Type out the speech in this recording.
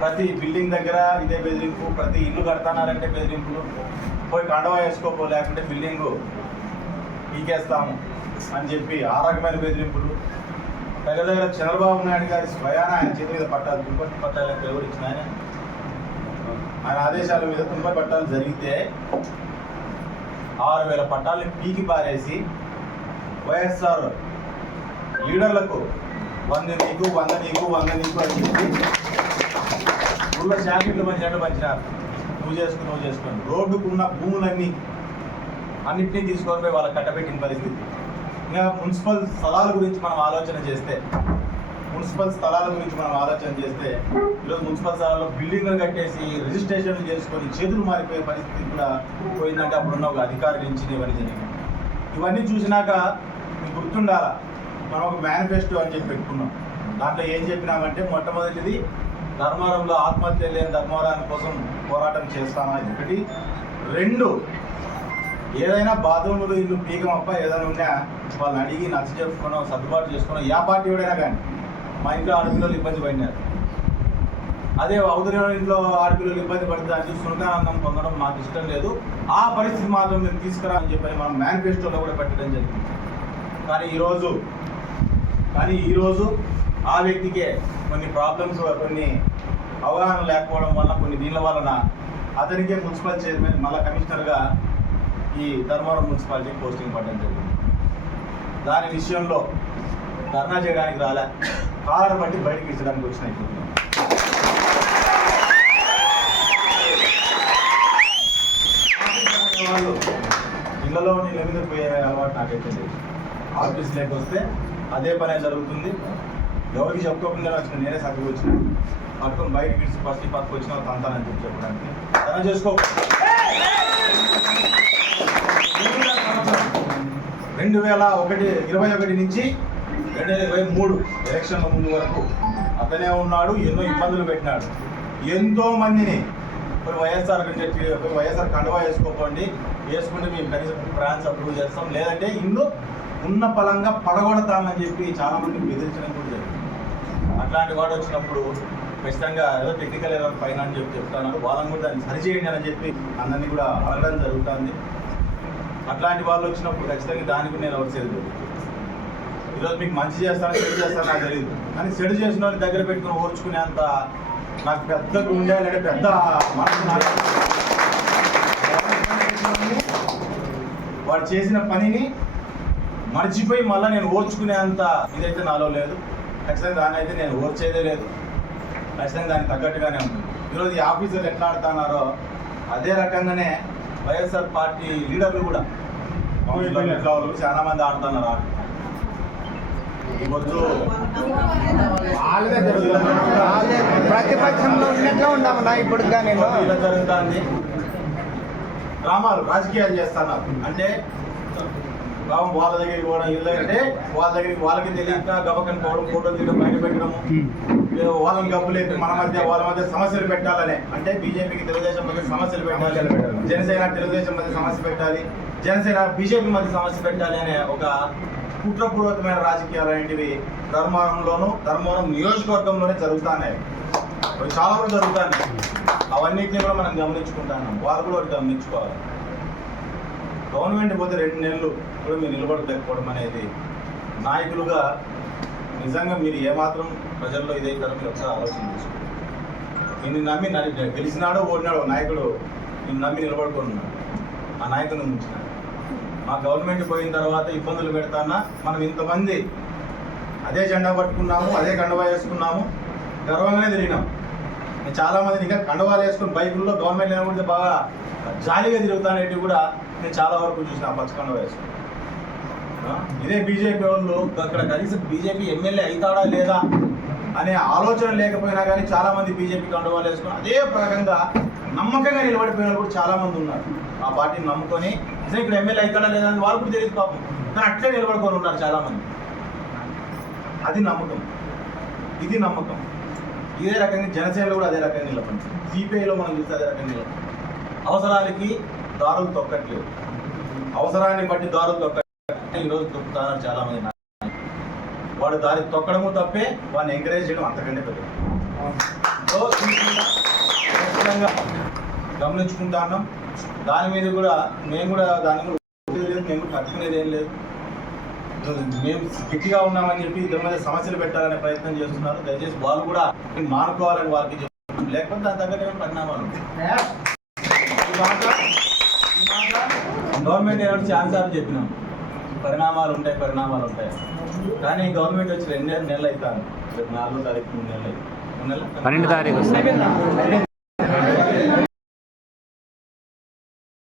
ప్రతి బిల్డింగ్ దగ్గర ఇదే బెదిరింపు, ప్రతి ఇల్లు కడతానారంటే బెదిరింపులు, పోయి కండవా వేసుకోపో లేకుంటే బిల్డింగు పీకేస్తాము అని చెప్పి ఆ రకమైన బెదిరింపులు. దగ్గర దగ్గర చంద్రబాబు నాయుడు గారి స్వయాన ఆయన చేతి మీద పట్టాలు, తుంపటి పట్టాలు ఎవరు ఇచ్చిన ఆయన ఆదేశాల మీద తుంపటి పట్టాలు జరిగితే 6,000 పట్టాలని పీకి పారేసి వైఎస్ఆర్ లీడర్లకు 100 నీకు 100 నీకు 100 నీకు అని చెప్పి ఊళ్ళో జాకెట్లు పంచినట్టు పంచినారు. నువ్వు చేసుకోండి. రోడ్డుకున్న భూములన్నీ అన్నింటినీ తీసుకొని పోయి వాళ్ళకి కట్టబెట్టిన పరిస్థితి. ఇంకా మున్సిపల్ స్థలాల గురించి మనం ఆలోచన చేస్తే ఈరోజు మున్సిపల్ స్థలాల్లో బిల్డింగ్లు కట్టేసి రిజిస్ట్రేషన్లు చేసుకొని చేతులు మారిపోయే పరిస్థితి కూడా పోయిందంటే అప్పుడున్న ఒక అధికారి నుంచి ఇవన్నీ జరిగింది. ఇవన్నీ చూసినాక మీకు గుర్తుండాలా, మనం ఒక మేనిఫెస్టో అని చెప్పి పెట్టుకున్నాం. దాంట్లో ఏం చెప్పినామంటే మొట్టమొదటిది ధర్మవరంలో ఆత్మహత్య లేని ధర్మవరాన్ని కోసం పోరాటం చేస్తామని ఒకటి. 2, ఏదైనా బాత్రూములు ఇల్లు పీకమప్ప ఏదైనా ఉన్నా వాళ్ళని అడిగి నచ్చ చెప్పుకోనో సర్దుబాటు చేసుకునో ఏ పార్టీ ఎవడైనా కానీ. మా ఇంట్లో ఆడపిల్లలు ఇబ్బంది పడినారు, అదే అవతల ఇంట్లో ఆడపిల్లలు ఇబ్బంది పడితే అని సునకానందం పొందడం మాకు ఇష్టం లేదు. ఆ పరిస్థితి మాత్రం మేము తీసుకురా అని చెప్పని మనం మేనిఫెస్టోలో కూడా పెట్టడం జరిగింది. కానీ ఈరోజు ఆ వ్యక్తికే కొన్ని ప్రాబ్లమ్స్, కొన్ని అవగాహన లేకపోవడం వల్ల, కొన్ని దీనిల వలన అతనికే మున్సిపల్ చైర్మన్ మళ్ళీ కమిషనర్గా ఈ ధర్మవరం మున్సిపాలిటీ పోస్టింగ్ పడడం జరిగింది. దాని విషయంలో ధర్నా చేయడానికి రాలే, కారణం బట్టి బయటకు ఇచ్చడానికి వచ్చినాయి. వాళ్ళు ఇళ్లలో నీళ్ళ మీద పోయే అలవాటు నాకైతే లేదు. ఆఫీస్ లేకొస్తే అదే పనే జరుగుతుంది. ఎవరికి చెప్పుకోకుండా వచ్చిన నేనే సగ్గు వచ్చిన పట్టుకొని బయటకి ఇచ్చి ఫస్ట్ పక్కకు వచ్చిన తంతానని చెప్పి చెప్పడానికి తన చేసుకో. 2021 నుంచి 2023 ఎలక్షన్ల ముందు వరకు అతనే ఉన్నాడు. ఎన్నో ఇబ్బందులు పెట్టినాడు. ఎంతో మందిని వైఎస్ఆర్ కండువా వేసుకోకండి, వేసుకుంటే మేము కనీసం ప్లాన్స్ అప్రూవ్ చేస్తాం, లేదంటే ఇల్లు ఉన్న పలంగా పడగొడతామని చెప్పి చాలా మందికి బెదిరించడం కూడా జరిగింది. అట్లాంటి వాడు వచ్చినప్పుడు ఖచ్చితంగా ఏదో టెక్నికల్ ఎర్రర్ పైన అని చెప్పి చెప్తున్నారు. వాళ్ళని కూడా దాన్ని సరిచేయండి అని చెప్పి అందరినీ కూడా అడగడం జరుగుతుంది. అట్లాంటి వాళ్ళు వచ్చినప్పుడు ఖచ్చితంగా దానికి నేను ఎవరు చేయలేదు. ఈరోజు మీకు మంచి చేస్తాను చెడు చేస్తాను నాకు తెలియదు, కానీ చెడు చేసిన వాళ్ళని దగ్గర పెట్టుకుని ఓర్చుకునేంత నాకు పెద్ద గుండె అంటే పెద్ద మనసు. వాడు చేసిన పనిని మర్చిపోయి మళ్ళీ నేను ఓర్చుకునేంత ఇదైతే నాలో లేదు. ఖచ్చితంగా దాన్ని అయితే నేను ఓర్చేదే లేదు. ఖచ్చితంగా దానికి తగ్గట్టుగానే ఉంటుంది. ఈరోజు ఈ ఆఫీసర్లు ఎట్లా ఆడుతున్నారో అదే రకంగానే వైఎస్ఆర్ పార్టీ లీడర్లు కూడా ఎట్లా వాళ్ళు చాలా మంది ఆడుతున్నారు. ప్రతిపక్షంలో ఉన్నట్లు ఉన్నామన్నా ఇప్పుడు ఇలా జరుగుతుంది. డ్రామాలు రాజకీయాలు చేస్తున్నారు. అంటే వాళ్ళ దగ్గరికి పోవడం, ఇల్లు అంటే వాళ్ళకి తెలియక గబకని పోవడం, ఫోటోలు దిగడం, బయట పెట్టడము, వాళ్ళని గబ్బులేదు వాళ్ళ మధ్య సమస్యలు పెట్టాలనే. అంటే బీజేపీకి తెలుగుదేశం మధ్య సమస్యలు పెట్టాలి, జనసేన తెలుగుదేశం మధ్య సమస్య పెట్టాలి, జనసేన బీజేపీ మధ్య సమస్య పెట్టాలి అనే ఒక కుట్రపూర్వకమైన రాజకీయాలు అనేటివి ధర్మవరం నియోజకవర్గంలోనే జరుగుతున్నాయి. చాలా వరకు జరుగుతున్నాయి. అవన్నిటిని కూడా మనం గమనించుకుంటున్నాం. వాళ్ళు కూడా ఒకటి గమనించుకోవాలి. గవర్నమెంట్ పోతే 2 నెలలు కూడా మీరు నిలబడలేకపోవడం అనేది నాయకులుగా నిజంగా మీరు ఏమాత్రం ప్రజల్లో ఇదైతారో మీరు ఒకసారి ఆలోచన చేసుకోండి. నిన్ను నమ్మి గెలిచినాడో ఓడినాడో నాయకుడు నిన్ను నమ్మి నిలబడుకొని ఉన్నాడు. ఆ నాయకుడిని ఉంచినాడు. మా గవర్నమెంట్ పోయిన తర్వాత ఇబ్బందులు పెడతానా మనం ఇంతమంది అదే జెండా పట్టుకున్నాము, అదే కండువా వేసుకున్నాము, గర్వంగానే తిరిగినాం. చాలామంది ఇంకా కండువాలు వేసుకుని బైకుల్లో గవర్నమెంట్ లేకపోతే బాగా జాలీగా తిరుగుతానేటివి కూడా నేను చాలా వరకు చూసిన పచ్చ కండువా వేసుకున్నాను. ఇదే బీజేపీ వాళ్ళు అక్కడ కనీసం బీజేపీ ఎమ్మెల్యే అవుతాడా లేదా అనే ఆలోచన లేకపోయినా కానీ చాలామంది బీజేపీ కండువాలు వేసుకుని అదే రకంగా నమ్మకంగా నిలబడిపోయిన కూడా చాలామంది ఉన్నారు. ఆ పార్టీని నమ్ముకొని అసలు ఇక్కడ ఎమ్మెల్యే అవుతాడా లేదా అని వాళ్ళు కూడా తెలియదు పాపం, కానీ అట్లే నిలబడుకొని ఉన్నారు చాలామంది. అది నమ్మకం, ఇది నమ్మకం. ఇదే రకంగా జనసేనలో కూడా అదే రకంగా నిలబడి, సిపిఐలో మనం చూస్తే అదే రకంగా నిలబడి. అవసరాలకి దారులు తొక్కట్లేదు, అవసరాన్ని బట్టి దారులు తొక్కట్లేదు. ఈరోజు తొక్కుతున్నారు చాలామంది. వాడు దారి తొక్కడము తప్పే, వాడిని ఎంకరేజ్ చేయడం అంతకంటే పెద్ద. సో ఖచ్చితంగా గమనించుకుంటాను. దాని మీద కూడా మేము కూడా మేము కట్టుకునేది ఏం లేదు. మేము గట్టిగా ఉన్నామని చెప్పి ఇద్దరి మీద సమస్యలు పెట్టాలనే ప్రయత్నం చేస్తున్నారు. దయచేసి వాళ్ళు కూడా మానుకోవాలని వారికి చెప్తున్నాం. లేకపోతే దాని తగ్గట్టు పరిణామాలు గవర్నమెంట్ ఏమైనా ఛాన్స్ అని చెప్పినాం. పరిణామాలు ఉంటాయి కానీ గవర్నమెంట్ వచ్చి 2 నెలలు అవుతాను. 4వ తారీఖు 3 నెలలు 12 తారీఖు